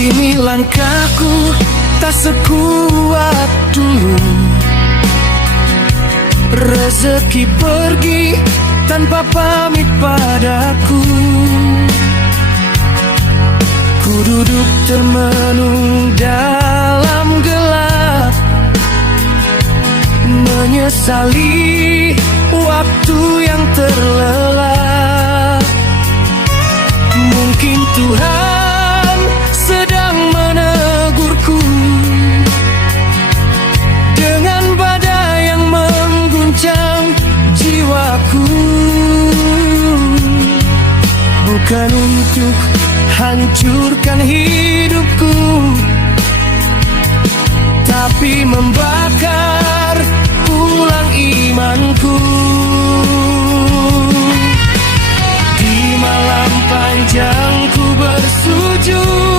Kini langkahku tak sekuat dulu. Rezeki pergi tanpa pamit padaku. Ku duduk termenung dalam gelap, menyesali waktu yang terlelap. Mungkin Tuhan sedang menegurku dengan badai yang mengguncang jiwaku. Bukan untuk hancurkan hidupku, tapi membakar ulang imanku. Di malam panjang ku bersujud